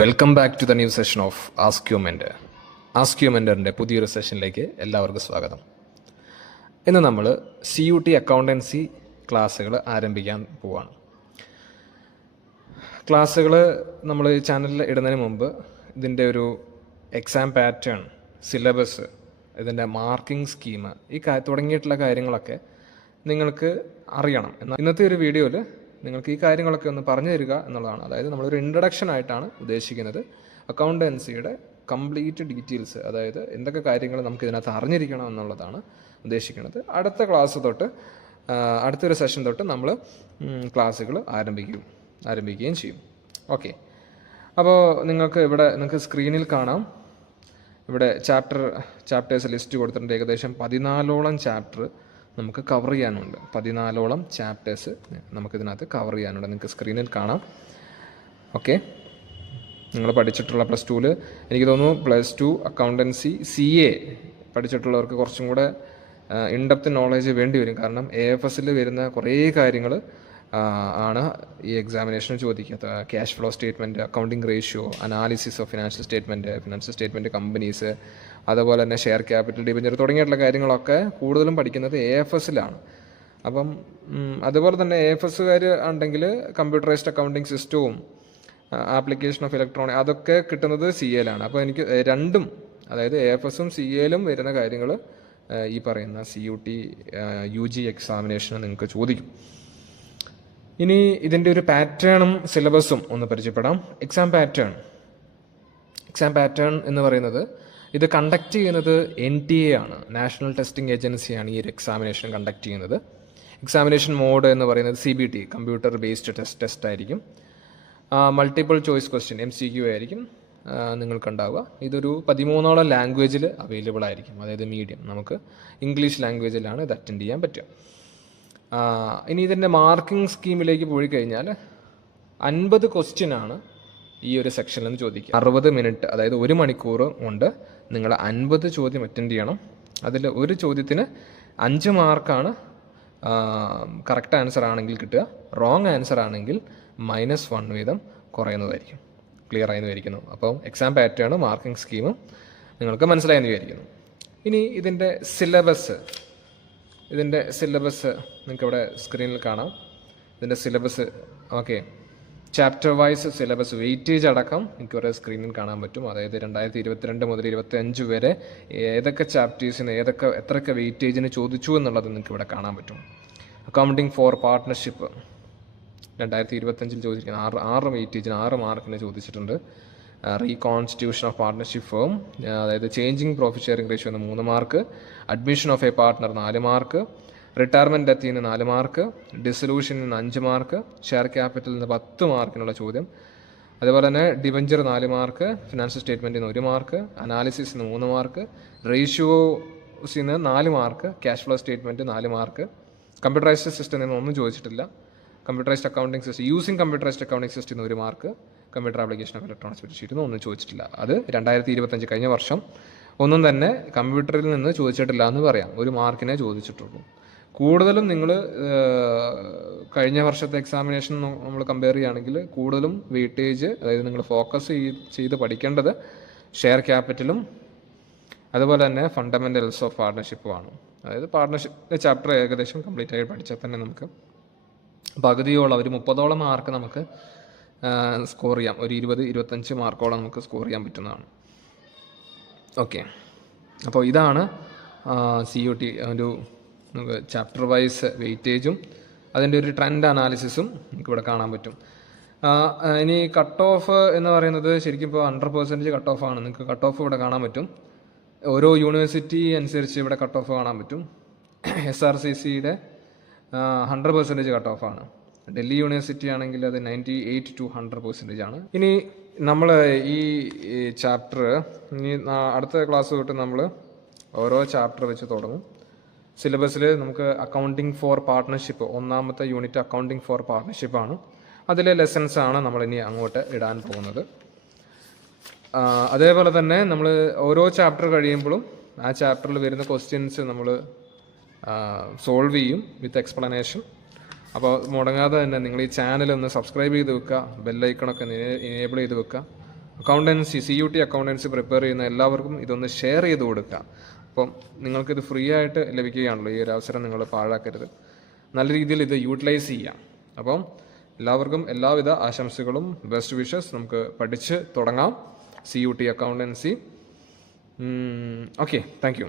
Welcome back to the new session of ask you mentor. Ask you മെൻറ്ററിൻ്റെ പുതിയൊരു സെഷനിലേക്ക് എല്ലാവർക്കും സ്വാഗതം. ഇന്ന് നമ്മൾ CUT അക്കൗണ്ടൻസി ക്ലാസ്സുകൾ ആരംഭിക്കാൻ പോവുകയാണ്. ക്ലാസ്സുകൾ നമ്മൾ ഈ ചാനലിൽ ഇടുന്നതിന് മുമ്പ് ഇതിൻ്റെ ഒരു എക്സാം പാറ്റേൺ, സിലബസ്, ഇതിൻ്റെ മാർക്കിംഗ് സ്കീം, തുടങ്ങിയിട്ടുള്ള കാര്യങ്ങളൊക്കെ നിങ്ങൾക്ക് അറിയണം. എന്നാൽ ഇന്നത്തെ ഒരു വീഡിയോയിൽ നിങ്ങൾക്ക് ഈ കാര്യങ്ങളൊക്കെ ഒന്ന് പറഞ്ഞു തരിക എന്നുള്ളതാണ്. അതായത് നമ്മളൊരു ഇൻട്രഡക്ഷൻ ആയിട്ടാണ് ഉദ്ദേശിക്കുന്നത്. അക്കൗണ്ടൻസിയുടെ കംപ്ലീറ്റ് ഡീറ്റെയിൽസ്, അതായത് എന്തൊക്കെ കാര്യങ്ങൾ നമുക്ക് ഇതിനകത്ത് അറിഞ്ഞിരിക്കണം എന്നുള്ളതാണ് ഉദ്ദേശിക്കുന്നത്. അടുത്ത ക്ലാസ് തൊട്ട്, അടുത്തൊരു സെഷൻ തൊട്ട് നമ്മൾ ക്ലാസ്സുകൾ ആരംഭിക്കുകയും ചെയ്യും. ഓക്കെ, അപ്പോൾ നിങ്ങൾക്ക് സ്ക്രീനിൽ കാണാം, ഇവിടെ ചാപ്റ്റേഴ്സ് ലിസ്റ്റ് കൊടുത്തിട്ടുണ്ട്. ഏകദേശം 14ഓളം ചാപ്റ്റർ നമുക്ക് കവർ ചെയ്യാനുണ്ട്. 14ഓളം ചാപ്റ്റേഴ്സ് നമുക്കിതിനകത്ത് കവർ ചെയ്യാനുണ്ട്. നിങ്ങൾക്ക് സ്ക്രീനിൽ കാണാം. ഓക്കെ, നിങ്ങൾ പഠിച്ചിട്ടുള്ള +2 എനിക്ക് തോന്നുന്നു +2 അക്കൗണ്ടൻസി CA പഠിച്ചിട്ടുള്ളവർക്ക് കുറച്ചും കൂടെ ഇൻഡെപ്ത് നോളേജ് വേണ്ടി വരും. കാരണം AFSൽ വരുന്ന കുറേ കാര്യങ്ങൾ ആണ് ഈ എക്സാമിനേഷന് ചോദിക്കുക. Cash flow statement, accounting ratio, analysis of financial statement companies, അതുപോലെ തന്നെ ഷെയർ ക്യാപിറ്റൽ, ഡിബഞ്ചർ തുടങ്ങിയിട്ടുള്ള കാര്യങ്ങളൊക്കെ കൂടുതലും പഠിക്കുന്നത് AFSലാണ്. അപ്പം അതുപോലെ തന്നെ AFSകാർ ഉണ്ടെങ്കിൽ കമ്പ്യൂട്ടറൈസ്ഡ് അക്കൗണ്ടിങ് സിസ്റ്റവും ആപ്ലിക്കേഷൻ ഓഫ് ഇലക്ട്രോണിക് അതൊക്കെ കിട്ടുന്നത് CAലാണ്. അപ്പോൾ എനിക്ക് രണ്ടും, അതായത് AFSും CAലും വരുന്ന കാര്യങ്ങൾ ഈ പറയുന്ന CUT UG എക്സാമിനേഷന് നിങ്ങൾക്ക് ചോദിക്കും. ഇനി ഇതിൻ്റെ ഒരു പാറ്റേണും സിലബസും ഒന്ന് പരിചയപ്പെടാം. എക്സാം പാറ്റേൺ എന്ന് പറയുന്നത്, ഇത് കണ്ടക്ട് ചെയ്യുന്നത് NTA ആണ്, നാഷണൽ ടെസ്റ്റിംഗ് ഏജൻസിയാണ് ഈ ഒരു എക്സാമിനേഷൻ കണ്ടക്ട് ചെയ്യുന്നത്. എക്സാമിനേഷൻ മോഡ് എന്ന് പറയുന്നത് CBT, കമ്പ്യൂട്ടർ ബേസ്ഡ് ടെസ്റ്റ് ആയിരിക്കും. മൾട്ടിപ്പിൾ ചോയ്സ് ക്വസ്റ്റ്യൻ MCQ ആയിരിക്കും നിങ്ങൾക്കുണ്ടാവുക. ഇതൊരു 13ഓളം ലാംഗ്വേജിൽ അവൈലബിൾ ആയിരിക്കും. അതായത് മീഡിയം, നമുക്ക് ഇംഗ്ലീഷ് ലാംഗ്വേജിലാണ് ഇത് അറ്റൻഡ് ചെയ്യാൻ പറ്റുക. ഇനി ഇതിൻ്റെ മാർക്കിംഗ് സ്കീമിലേക്ക് പോയി കഴിഞ്ഞാൽ 50 ക്വസ്റ്റ്യനാണ് ഈ ഒരു സെക്ഷനിൽ നിന്ന് ചോദിക്കുക. 60 മിനിറ്റ്, അതായത് 1 മണിക്കൂർ കൊണ്ട് നിങ്ങൾ 50 ചോദ്യം അറ്റൻഡ് ചെയ്യണം. അതിൽ ഒരു ചോദ്യത്തിന് 5 മാർക്കാണ് കറക്റ്റ് ആൻസർ ആണെങ്കിൽ കിട്ടുക. റോങ് ആൻസർ ആണെങ്കിൽ -1 വീതം കുറയുന്നതായിരിക്കും. ക്ലിയർ ആയെന്ന് വിചാരിക്കുന്നു. അപ്പോൾ എക്സാം പാറ്റേൺ, മാർക്കിംഗ് സ്കീമും നിങ്ങൾക്ക് മനസ്സിലായെന്ന് വിചാരിക്കുന്നു. ഇനി ഇതിൻ്റെ സിലബസ് നിങ്ങൾക്ക് ഇവിടെ സ്ക്രീനിൽ കാണാം. ഇതിൻ്റെ syllabus, okay, chapter wise syllabus, weightage അടക്കം നിങ്ങൾക്ക് ഇവിടെ സ്ക്രീനിൽ കാണാൻ പറ്റും. അതായത് 2022 മുതൽ 2025 വരെ ഏതൊക്കെ ചാപ്റ്റേഴ്സിന് എത്രയൊക്കെ വെയിറ്റേജിന് ചോദിച്ചു എന്നുള്ളത് നിങ്ങൾക്ക് ഇവിടെ കാണാൻ പറ്റും. അക്കൗണ്ടിങ് ഫോർ പാർട്ട്ണർഷിപ്പ് 2025 ചോദിച്ചിരിക്കുന്നത് 6 വെയിറ്റേജിന് 6 മാർക്കിന് ചോദിച്ചിട്ടുണ്ട്. റീകോൺസ്റ്റിറ്റ്യൂഷൻ ഓഫ് പാർട്ട്ണർഷിപ്പ് ഫേം, അതായത് changing profit sharing ratio 3 mark, admission of a partner 4 mark, retirement ഡെത്തിന് 4 മാർക്ക്, ഡിസൊല്യൂഷനിൽ നിന്ന് 5 മാർക്ക്, ഷെയർ ക്യാപിറ്റലിൽ നിന്ന് 10 മാർക്കിനുള്ള ചോദ്യം, അതുപോലെ തന്നെ ഡിബഞ്ചർ 4 മാർക്ക്, ഫിനാൻഷ്യൽ സ്റ്റേറ്റ്മെൻറ്റിൽ നിന്ന് 1 മാർക്ക്, അനാലിസിസിൽ നിന്ന് 3 മാർക്ക്, റേഷ്യോസിൽ നിന്ന് 4 mark, cash flow statement 4 mark, computerised സിസ്റ്റത്തിൽ നിന്ന് ഒന്നും ചോദിച്ചിട്ടില്ല, computerised accounting system using computerised accounting സിസ്റ്റത്തിൽ നിന്ന് 1 mark, computer application of electronic സ്പ്രെഡ്ഷീറ്റിൽ നിന്ന് ഒന്നും ചോദിച്ചിട്ടില്ല. അത് 2025 കഴിഞ്ഞ വർഷം ഒന്നും തന്നെ കമ്പ്യൂട്ടറിൽ നിന്ന് ചോദിച്ചിട്ടില്ല എന്ന് പറയാം. 1 മാർക്കിനെ ചോദിച്ചിട്ടുള്ളൂ. കൂടുതലും നിങ്ങൾ കഴിഞ്ഞ വർഷത്തെ എക്സാമിനേഷൻ നമ്മൾ കമ്പയർ ചെയ്യുകയാണെങ്കിൽ കൂടുതലും വെയിറ്റേജ്, അതായത് നിങ്ങൾ ഫോക്കസ് ചെയ്ത് പഠിക്കേണ്ടത് ഷെയർ ക്യാപിറ്റലും അതുപോലെ തന്നെ ഫണ്ടമെൻ്റൽസ് ഓഫ് പാർട്ട്ണർഷിപ്പുമാണ്. അതായത് പാർട്ട്ണർഷിപ്പ് ചാപ്റ്റർ ഏകദേശം കംപ്ലീറ്റ് ആയി പഠിച്ചാൽ തന്നെ നമുക്ക് പകുതിയോളം, ഒരു 30ഓളം മാർക്ക് നമുക്ക് സ്കോർ ചെയ്യാം. ഒരു 20-25 മാർക്കോളം നമുക്ക് സ്കോർ ചെയ്യാൻ പറ്റുന്നതാണ്. ഓക്കെ, അപ്പോൾ ഇതാണ് CUT ഒരു ചാപ്റ്റർ വൈസ് വെയിറ്റേജും അതിൻ്റെ ഒരു ട്രെൻഡ് അനാലിസിസും നമുക്കിവിടെ കാണാൻ പറ്റും. ഇനി കട്ട് ഓഫ് എന്ന് പറയുന്നത് ശരിക്കും ഇപ്പോൾ 100% കട്ട് ഓഫാണ്. നിങ്ങൾക്ക് കട്ട് ഓഫ് ഇവിടെ കാണാൻ പറ്റും. ഓരോ യൂണിവേഴ്സിറ്റി അനുസരിച്ച് ഇവിടെ കട്ട് ഓഫ് കാണാൻ പറ്റും. SRCCയുടെ 100% കട്ട് ഓഫാണ്. ഡൽഹി യൂണിവേഴ്സിറ്റി ആണെങ്കിൽ അത് 98 to 100% ആണ്. ഇനി നമ്മൾ ഈ ചാപ്റ്റർ ഇനി അടുത്ത ക്ലാസ് തൊട്ട് നമ്മൾ ഓരോ ചാപ്റ്റർ വെച്ച് തുടങ്ങും. സിലബസിൽ നമുക്ക് അക്കൗണ്ടിങ് ഫോർ പാർട്ട്ണർഷിപ്പ്, 1ാമത്തെ യൂണിറ്റ് അക്കൗണ്ടിങ് ഫോർ പാർട്ട്ണർഷിപ്പാണ്. അതിലെ ലെസൺസാണ് നമ്മളിനി അങ്ങോട്ട് ഇടാൻ പോകുന്നത്. അതേപോലെ തന്നെ നമ്മൾ ഓരോ ചാപ്റ്റർ കഴിയുമ്പോഴും ആ ചാപ്റ്ററിൽ വരുന്ന ക്വസ്റ്റ്യൻസ് നമ്മൾ സോൾവ് ചെയ്യും വിത്ത് എക്സ്പ്ലനേഷൻ. അപ്പോൾ മുടങ്ങാതെ തന്നെ നിങ്ങൾ ഈ ചാനൽ ഒന്ന് സബ്സ്ക്രൈബ് ചെയ്ത് വെക്കുക, ബെല്ലൈക്കണൊക്കെ എനേബിൾ ചെയ്ത് വെക്കുക. അക്കൗണ്ടൻസി CUT അക്കൗണ്ടൻസി പ്രിപ്പയർ ചെയ്യുന്ന എല്ലാവർക്കും ഇതൊന്ന് ഷെയർ ചെയ്ത് കൊടുക്കുക. അപ്പം നിങ്ങൾക്കിത് ഫ്രീ ആയിട്ട് ലഭിക്കുകയാണല്ലോ. ഈ ഒരു അവസരം നിങ്ങൾ പാഴാക്കരുത്. നല്ല രീതിയിൽ ഇത് യൂട്ടിലൈസ് ചെയ്യാം. അപ്പം എല്ലാവർക്കും എല്ലാവിധ ആശംസകളും, ബെസ്റ്റ് വിഷസ്. നമുക്ക് പഠിച്ച് തുടങ്ങാം CUT accountancy. Okay, thank you.